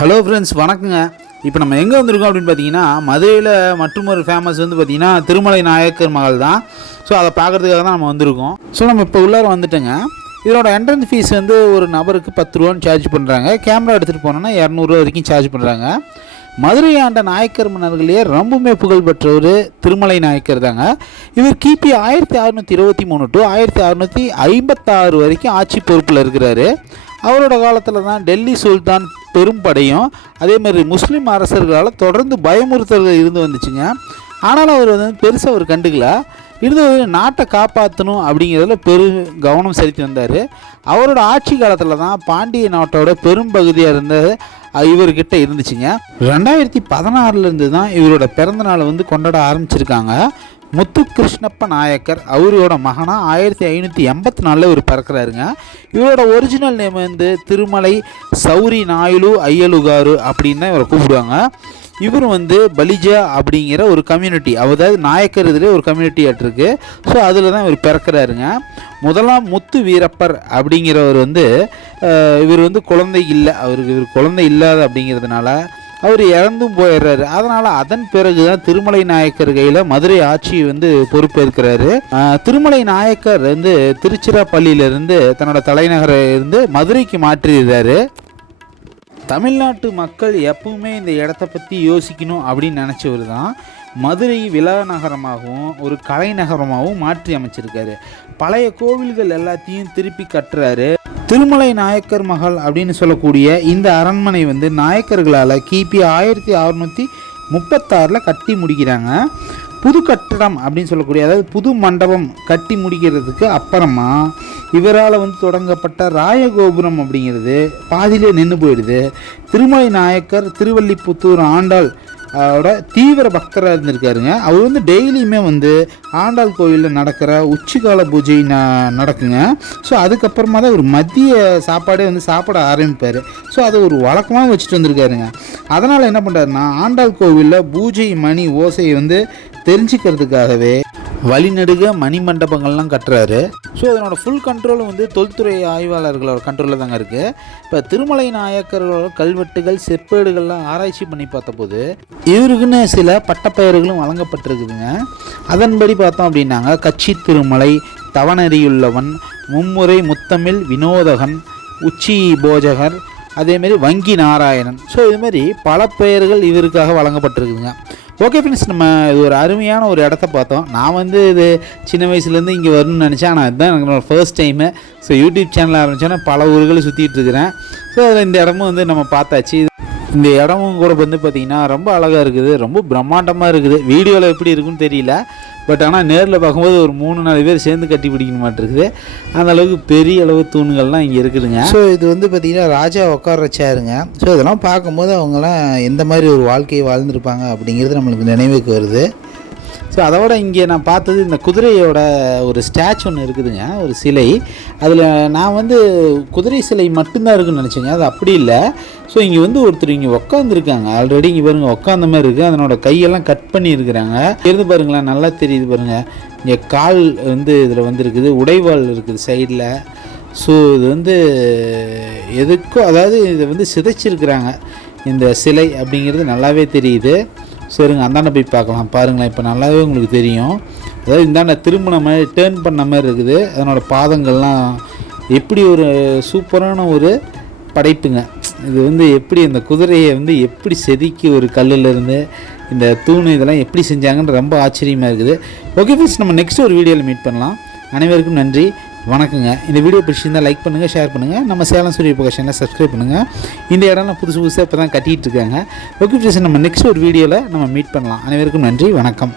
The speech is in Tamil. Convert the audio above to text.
ஹலோ ஃப்ரெண்ட்ஸ், வணக்கங்க. இப்போ நம்ம எங்கே வந்திருக்கோம் அப்படின்னு பார்த்தீங்கன்னா, மதுரையில் மற்றொரு ஃபேமஸ் வந்து பார்த்திங்கன்னா திருமலை நாயக்கர் மகள் தான். ஸோ அதை பார்க்குறதுக்காக தான் நம்ம வந்திருக்கோம். ஸோ நம்ம இப்போ உள்ளார வந்துட்டோங்க. இதோட என்ட்ரன்ஸ் ஃபீஸ் வந்து ஒரு நபருக்கு 10 ரூபான்னு சார்ஜ் பண்ணுறாங்க. கேமரா எடுத்துகிட்டு போனோன்னா 200 வரைக்கும் சார்ஜ் பண்ணுறாங்க. மதுரை ஆண்ட நாயக்கர் மன்னர்களே ரொம்பவுமே புகழ்பெற்றவர் திருமலை நாயக்கர் தாங்க. இவர் கிபி 1623 டு 1656 வரைக்கும் ஆட்சி பொறுப்பில் இருக்கிறாரு. அவரோட காலத்தில் தான் டெல்லி சுல்தான் பெரும்படையும் அதே மாதிரி முஸ்லீம் அரசர்களால் தொடர்ந்து பயமுறுத்தல்கள் இருந்து வந்துச்சுங்க. ஆனாலும் அவர் வந்து பெருசாக அவர் கண்டுக்கல. இருந்து நாட்டை காப்பாற்றணும் அப்படிங்கிறதுல கவனம் செலுத்தி வந்தார். அவரோட ஆட்சி காலத்தில் தான் பாண்டிய நாட்டோட பெரும்பகுதியாக இருந்த இவர்கிட்ட இருந்துச்சுங்க. 2016 தான் இவரோட பிறந்த நாளை வந்து கொண்டாட ஆரம்பிச்சிருக்காங்க. முத்துகிருஷ்ணப்ப நாயக்கர் அவரோட மகனாக 1584 இவர் பிறக்கிறாருங்க. இவரோட ஒரிஜினல் நேம் வந்து திருமலை சௌரி நாயுலு ஐயலுகாரு அப்படின்னு தான் இவரை கூப்பிடுவாங்க. இவர் வந்து பலிஜா அப்படிங்கிற ஒரு கம்யூனிட்டி, அதாவது நாயக்கர் இதில் ஒரு கம்யூனிட்டி ஆட்டிருக்கு. ஸோ அதில் தான் இவர் பிறக்கிறாருங்க. முதலாம் முத்து வீரப்பர் அப்படிங்கிறவர் வந்து இவர் வந்து குழந்தை இல்லை, இவர் குழந்தை இல்லாத அப்படிங்கிறதுனால அவர் இறந்தும் போயிடுறாரு. அதனால் அதன் பிறகு தான் திருமலை நாயக்கர் கையில் மதுரை ஆட்சி வந்து பொறுப்பேற்கிறாரு. திருமலை நாயக்கர் வந்து திருச்சிராப்பள்ளியிலிருந்து தன்னோட தலைநகரை இருந்து மதுரைக்கு மாற்றிடுறாரு. தமிழ்நாட்டு மக்கள் எப்பவுமே இந்த இடத்த பற்றி யோசிக்கணும் அப்படின்னு நினச்சவர் தான் மதுரை விழா நகரமாகவும் ஒரு கலை நகரமாகவும் மாற்றி அமைச்சிருக்காரு. பழைய கோவில்கள் எல்லாத்தையும் திருப்பி கட்டுறாரு. திருமலை நாயக்கர் மகள் அப்படின்னு சொல்லக்கூடிய இந்த அரண்மனை வந்து நாயக்கர்களால் கிபி 1636 கட்டி முடிக்கிறாங்க. புது கட்டடம் அப்படின்னு சொல்லக்கூடிய, அதாவது புது மண்டபம் கட்டி முடிக்கிறதுக்கு அப்புறமா இவரால் வந்து தொடங்கப்பட்ட ராயகோபுரம் அப்படிங்கிறது பாதியிலே நின்று போயிடுது. திருமலை நாயக்கர் திருவல்லிபுத்தூர் ஆண்டாள் தீவிர பக்தராக இருந்திருக்காருங்க. அவர் வந்து டெய்லியுமே வந்து ஆண்டாள் கோவிலில் நடக்கிற உச்சிகால பூஜை நடக்குங்க. ஸோ அதுக்கப்புறமா தான் ஒரு மதிய சாப்பாடே வந்து சாப்பிட ஆரம்பிப்பார். ஸோ அதை ஒரு வழக்கமாக வச்சுட்டு வந்திருக்காருங்க. அதனால் என்ன பண்ணுறாருன்னா, ஆண்டாள் கோவிலில் பூஜை மணி ஓசையை வந்து தெரிஞ்சுக்கிறதுக்காகவே வழிநடுக மணி மண்டபங்கள்லாம் கட்டுறாரு. ஸோ அதனோட ஃபுல் கண்ட்ரோலும் வந்து தொல்துறை ஆய்வாளர்களோட கண்ட்ரோலில் தாங்க இருக்குது. இப்போ திருமலை நாயக்கர்களோட கல்வெட்டுகள் செப்பேடுகள்லாம் ஆராய்ச்சி பண்ணி பார்த்தபோது இவருக்குன்னு சில பட்டப்பெயர்களும் வழங்கப்பட்டிருக்குதுங்க. அதன்படி பார்த்தோம் அப்படின்னாங்க, கட்சி திருமலை, தவநெறியுள்ளவன், மும்முறை முத்தமிழ் வினோதகன், உச்சி போஜகர், அதேமாரி வங்கி நாராயணன். ஸோ இதுமாரி பல பெயர்கள் இவருக்காக வழங்கப்பட்டிருக்குதுங்க. ஓகே ஃப்ரெண்ட்ஸ், நம்ம இது ஒரு அருமையான ஒரு இடத்த பார்த்தோம். நான் வந்து இது சின்ன வயசுலேருந்து இங்கே வரணும்னு நினச்சேன். ஆனால் அதுதான் எனக்கு first time. So YouTube channel ஆரம்பித்தோன்னா பல ஊர்களை சுற்றிட்டு இருக்கிறேன். ஸோ அதில் இந்த இடமும் வந்து நம்ம பார்த்தாச்சு. இந்த இடமும் கூட வந்து பார்த்திங்கன்னா ரொம்ப அழகாக இருக்குது, ரொம்ப பிரம்மாண்டமாக இருக்குது. வீடியோவில் எப்படி இருக்குன்னு தெரியல, பட் ஆனால் நேரில் பார்க்கும்போது ஒரு 3-4 பேர் சேர்ந்து கட்டி பிடிக்கணும் மாட்டிருக்குது. அந்த அளவுக்கு பெரிய அளவு தூண்கள்லாம் இங்கே இருக்குதுங்க. ஸோ இது வந்து பார்த்திங்கன்னா ராஜா உட்கார சேருங்க. ஸோ இதெல்லாம் பார்க்கும்போது அவங்களாம் எந்த மாதிரி ஒரு வாழ்க்கையை வாழ்ந்துருப்பாங்க அப்படிங்கிறது நம்மளுக்கு நினைவுக்கு வருது. ஸோ அதோட இங்கே நான் பார்த்தது இந்த குதிரையோட ஒரு ஸ்டாச்சு ஒன்று இருக்குதுங்க, ஒரு சிலை. அதில் நான் வந்து குதிரை சிலை மட்டும்தான் இருக்குதுன்னு நினச்சேங்க. அது அப்படி இல்லை. ஸோ இங்கே வந்து ஒருத்தர் இங்கே உட்காந்துருக்காங்க. ஆல்ரெடி இங்கே பாருங்கள் உட்காந்த மாதிரி இருக்குது. அதனோட கையெல்லாம் கட் பண்ணியிருக்கிறாங்க. இருந்து பாருங்களேன், நல்லா தெரியுது பாருங்கள். இங்கே கால் வந்து இதில் வந்துருக்குது, உடைவாள் இருக்குது சைடில். ஸோ இது வந்து எதுக்கோ, அதாவது இதை வந்து சிதைச்சிருக்கிறாங்க இந்த சிலை அப்படிங்கிறது நல்லாவே தெரியுது. சரிங்க, அந்தாண்ட போய் பார்க்கலாம். பாருங்களேன், இப்போ நல்லாவே உங்களுக்கு தெரியும். அதாவது இந்தாண்ட திரும்பின மாதிரி டேர்ன் பண்ண மாதிரி இருக்குது. அதனோட பாதங்கள்லாம் எப்படி ஒரு சூப்பரான ஒரு படைப்புங்க. இது வந்து எப்படி அந்த குதிரையை வந்து எப்படி செதுக்கி ஒரு கல்லிலேருந்து இந்த தூண் இதெல்லாம் எப்படி செஞ்சாங்கன்னு ரொம்ப ஆச்சரியமாக இருக்குது. ஓகே ஃப்ரெண்ட்ஸ், நம்ம நெக்ஸ்ட் ஒரு வீடியோவில் மீட் பண்ணலாம். அனைவருக்கும் நன்றி, வணக்கங்க. இந்த வீடியோ பிடிச்சிருந்தால் லைக் பண்ணுங்கள், ஷேர் பண்ணுங்கள். நம்ம சேலம் சூரிய பிரகாஷனில் சப்ஸ்கிரைப் பண்ணுங்கள். இந்த இடம்லாம் புதுசாக இப்போ தான் கட்டிகிட்டு இருக்காங்க. ஓகே ஃப்ரெண்ட்ஸ், நம்ம நெக்ஸ்ட் ஒரு வீடியோவில் நம்ம மீட் பண்ணலாம். அனைவருக்கும் நன்றி, வணக்கம்.